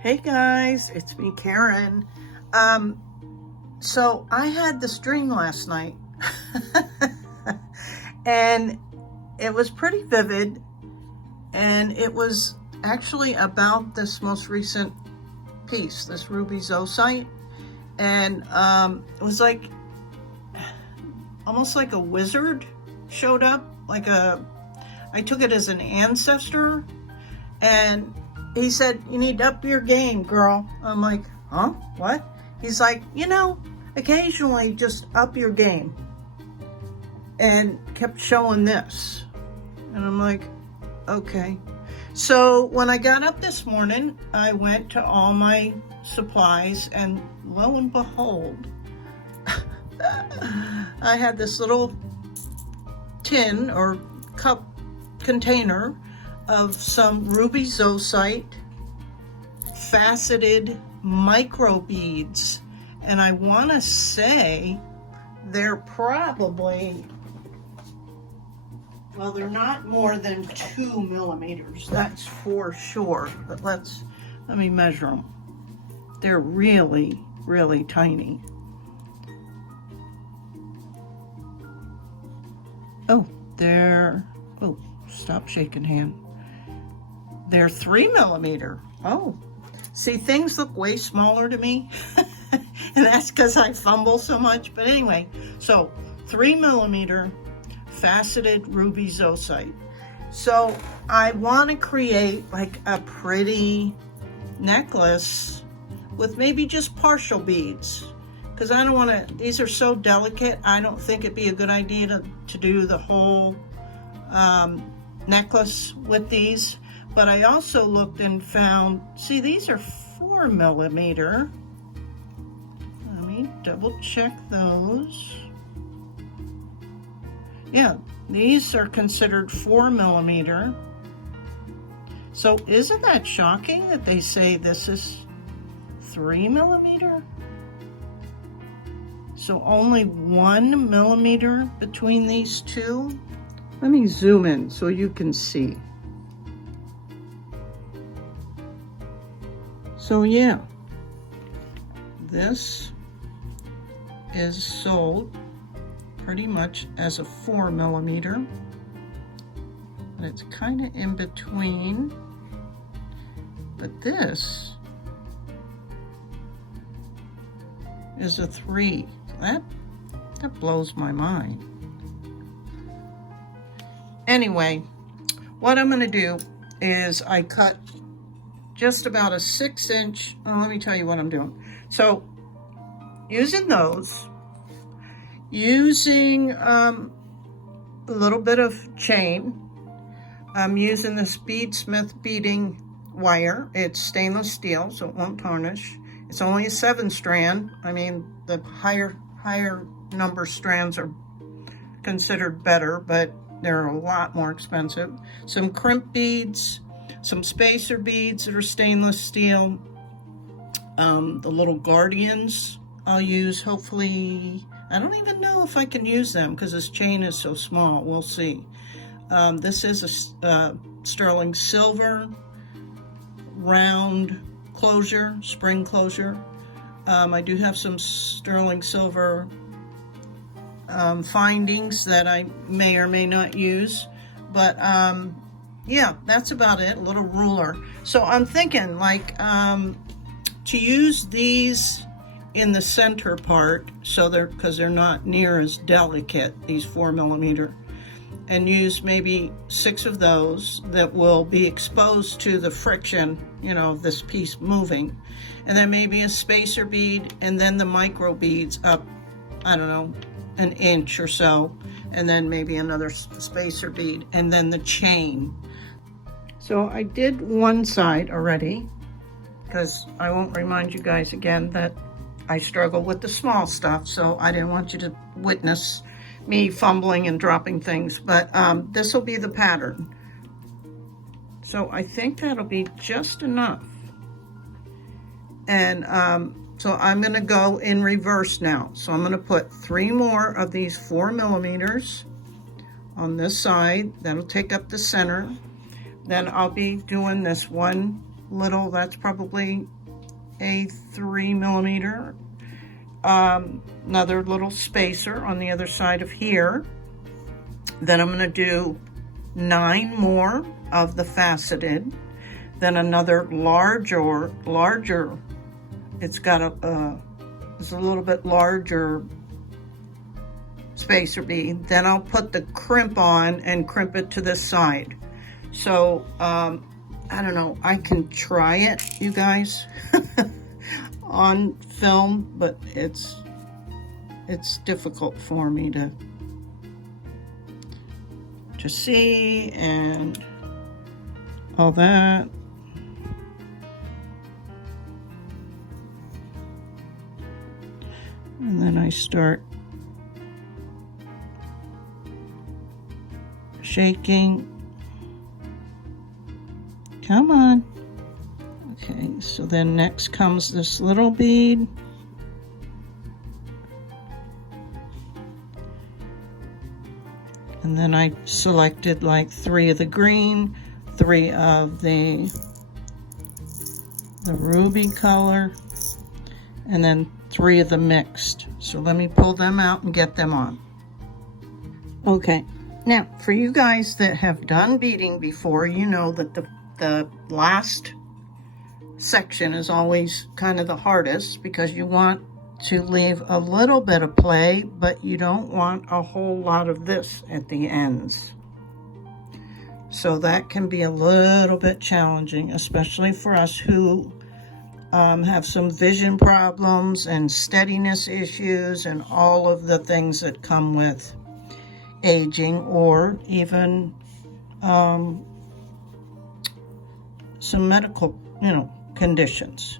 Hey guys, it's me, Karen. So I had this dream last night and it was pretty vivid, and it was actually about this most recent piece, this Ruby Zoisite. And it was like almost like a wizard showed up, I took it as an ancestor, and he said, "You need to up your game, girl." I'm like, huh? What? He's like, occasionally just up your game. And kept showing this. And I'm like, okay. So when I got up this morning, I went to all my supplies, and lo and behold, I had this little tin or cup container of some Ruby Zoisite faceted micro beads, and I want to say they're probably, well, they're not more than 2 millimeters, that's for sure, but let me measure them. They're really, really tiny. Oh, stop shaking hand. They're 3 millimeter. Oh, see, things look way smaller to me. And that's because I fumble so much. But anyway, so 3 millimeter faceted Ruby Zoisite. So I want to create like a pretty necklace with maybe just partial beads, because I don't want to, these are so delicate, I don't think it'd be a good idea to do the whole necklace with these. But I also looked and found, see, these are 4 millimeter. Let me double check those. Yeah, these are considered 4 millimeter. So isn't that shocking that they say this is 3 millimeter? So only 1 millimeter between these two. Let me zoom in so you can see. So yeah, this is sold pretty much as a 4 millimeter, and it's kind of in between. But this is a 3. That blows my mind. Anyway, what I'm going to do is I cut just about a 6-inch. Oh, let me tell you what I'm doing. So using those, using a little bit of chain, I'm using this Beadsmith beading wire. It's stainless steel, so it won't tarnish. It's only a 7-strand. I mean, the higher number strands are considered better, but they're a lot more expensive. Some crimp beads, some spacer beads that are stainless steel. The little guardians I'll use, hopefully. I don't even know if I can use them because this chain is so small. We'll see. This is a sterling silver round closure, spring closure. I do have some sterling silver findings that I may or may not use, but yeah, that's about it. A little ruler. So I'm thinking like to use these in the center part, so because they're not near as delicate, these 4 millimeter, and use maybe 6 of those that will be exposed to the friction, of this piece moving, and then maybe a spacer bead, and then the micro beads up, I don't know, 1 inch or so, and then maybe another spacer bead, and then the chain. So I did one side already, because I won't remind you guys again that I struggle with the small stuff, so I didn't want you to witness me fumbling and dropping things, but this will be the pattern. So I think that'll be just enough. And so I'm gonna go in reverse now. So I'm gonna put 3 more of these 4 millimeters on this side. That'll take up the center. Then I'll be doing this one little, that's probably a 3mm. Another little spacer on the other side of here. Then I'm going to do 9 more of the faceted. Then another larger, it's got it's a little bit larger spacer bead. Then I'll put the crimp on and crimp it to this side. So, I don't know, I can try it, you guys, on film, but it's difficult for me to see and all that. And then I start shaking. Come on. Okay, so then next comes this little bead. And then I selected like 3 of the green, 3 of the ruby color, and then 3 of the mixed. So let me pull them out and get them on. Okay, now for you guys that have done beading before, you know that the last section is always kind of the hardest, because you want to leave a little bit of play, but you don't want a whole lot of this at the ends. So that can be a little bit challenging, especially for us who have some vision problems and steadiness issues and all of the things that come with aging, or even some medical, conditions.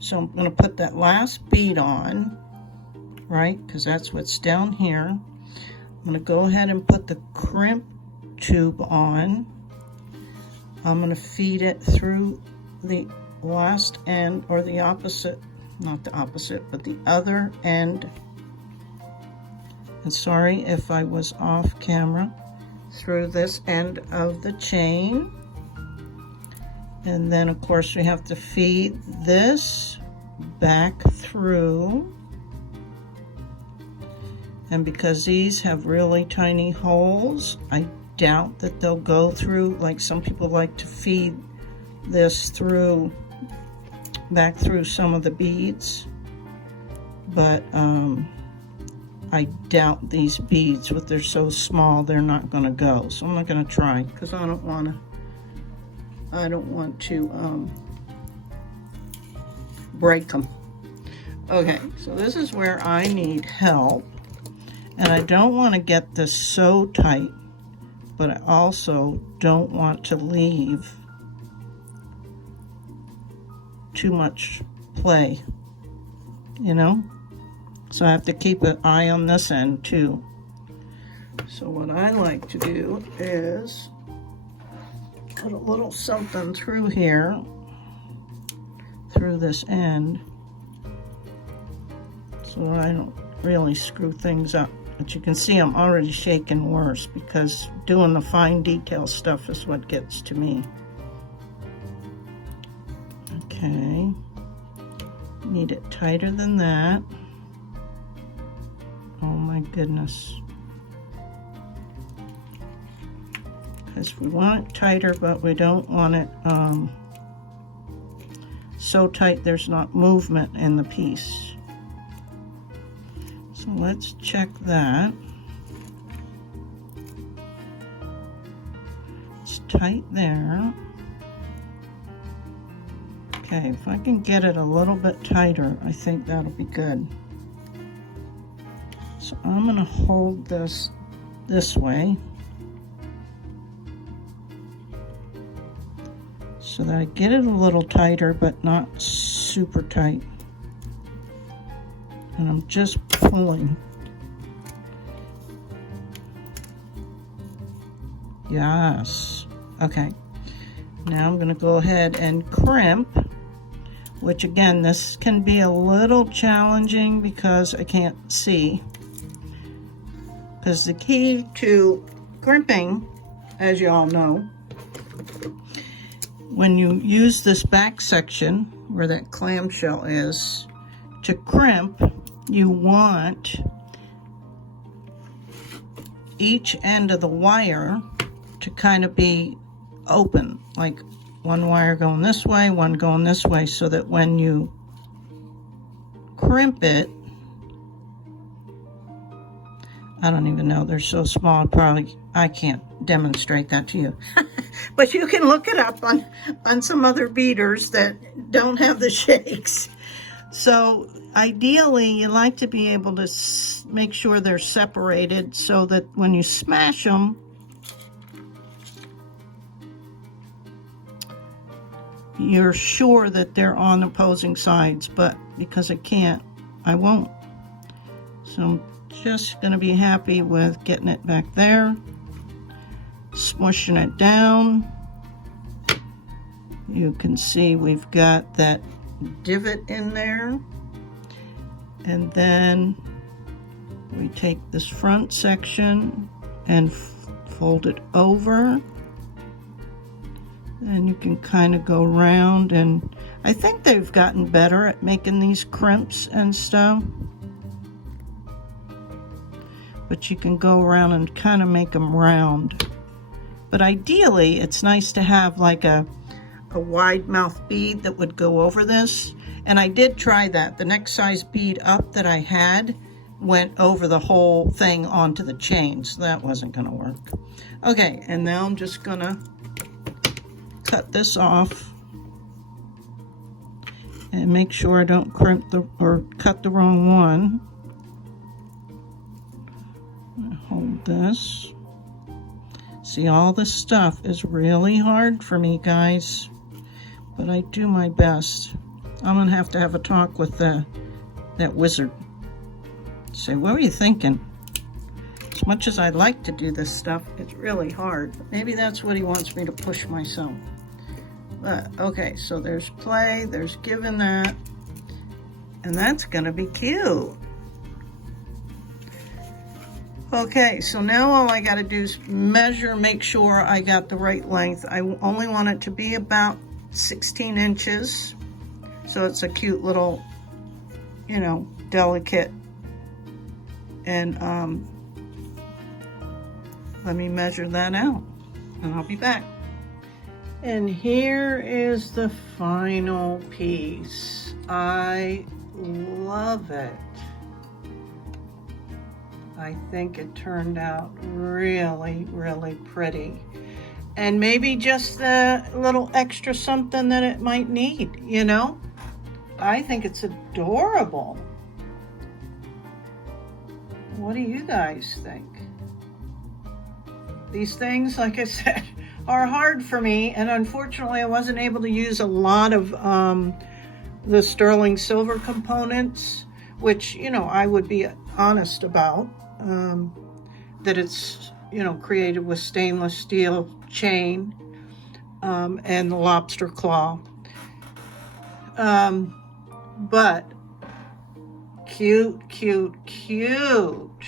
So I'm going to put that last bead on, right, because that's what's down here. I'm going to go ahead and put the crimp tube on. I'm going to feed it through the last end, or the opposite, not the opposite, but the other end. And sorry if I was off camera, through this end of the chain. And then of course we have to feed this back through. And because these have really tiny holes, I doubt that they'll go through. Like, some people like to feed this through, back through some of the beads. But I doubt these beads, but they're so small, they're not gonna go. So I'm not gonna try, because I don't want to break them. Okay, so this is where I need help, and I don't want to get this so tight, but I also don't want to leave too much play, so I have to keep an eye on this end too. So what I like to do is put a little something through here, through this end, so I don't really screw things up. But you can see I'm already shaking worse, because doing the fine detail stuff is what gets to me. Okay, need it tighter than that. Oh my goodness. Because we want it tighter, but we don't want it so tight there's not movement in the piece. So let's check that. It's tight there. Okay, if I can get it a little bit tighter, I think that'll be good. So I'm going to hold this way, so that I get it a little tighter, but not super tight. And I'm just pulling. Yes. Okay. Now I'm going to go ahead and crimp, which again, this can be a little challenging because I can't see. Because the key to crimping, as you all know, when you use this back section where that clamshell is to crimp, you want each end of the wire to kind of be open, like one wire going this way, one going this way, so that when you crimp it, I don't even know, they're so small, probably I can't demonstrate that to you. But you can look it up on some other beaters that don't have the shakes. So ideally, you like to be able to make sure they're separated so that when you smash them, you're sure that they're on opposing sides. But because I can't, I won't. So I'm just going to be happy with getting it back there, smushing it down. You can see we've got that divot in there, and then we take this front section and fold it over, and you can kind of go around, and I think they've gotten better at making these crimps and stuff, but you can go around and kind of make them round. But ideally it's nice to have like a wide mouth bead that would go over this, and I did try that. The next size bead up that I had went over the whole thing onto the chain, so that wasn't going to work. Okay, and now I'm just gonna cut this off and make sure I don't crimp or cut the wrong one. Hold this. See, all this stuff is really hard for me, guys, but I do my best. I'm gonna have to have a talk with that wizard. Say, what were you thinking? As much as I'd like to do this stuff, it's really hard. But maybe that's what he wants me to push myself. But okay, so there's play, there's giving that, and that's gonna be cute. Okay, so now all I gotta do is measure, make sure I got the right length. I only want it to be about 16 inches. So it's a cute little, you know, delicate. And let me measure that out and I'll be back. And here is the final piece. I love it. I think it turned out really, really pretty. And maybe just a little extra something that it might need, you know? I think it's adorable. What do you guys think? These things, like I said, are hard for me, and unfortunately I wasn't able to use a lot of the sterling silver components, which, you know, I would be honest about. That it's, you know, created with stainless steel chain and the lobster claw. But cute, cute, cute.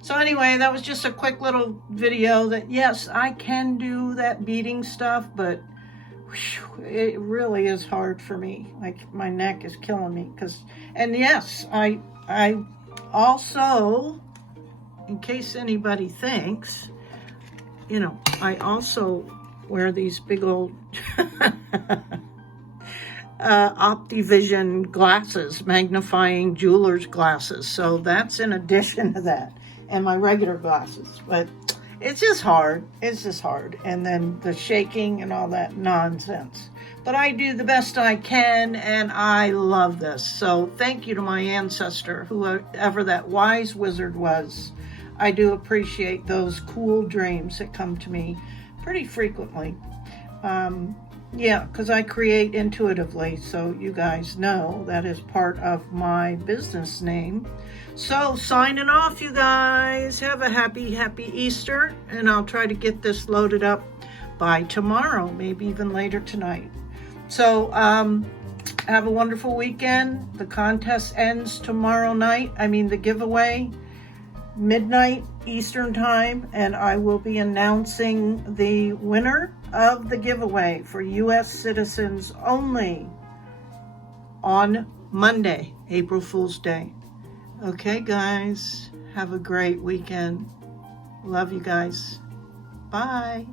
So anyway, that was just a quick little video that, yes, I can do that beading stuff, but whew, it really is hard for me. Like, my neck is killing me. And yes, I also, in case anybody thinks, you know, I also wear these big old Optivision glasses, magnifying jeweler's glasses. So that's in addition to that, and my regular glasses. But it's just hard. It's just hard. And then the shaking and all that nonsense. But I do the best I can, and I love this. So thank you to my ancestor, whoever that wise wizard was. I do appreciate those cool dreams that come to me pretty frequently. Yeah, because I create intuitively, so you guys know that is part of my business name. So signing off, you guys. Have a happy, happy Easter, and I'll try to get this loaded up by tomorrow, maybe even later tonight. So have a wonderful weekend. The contest ends tomorrow night. I mean, the giveaway. midnight Eastern time, and I will be announcing the winner of the giveaway for U.S. citizens only on Monday, April Fool's Day. Okay, guys, have a great weekend. Love you guys. Bye.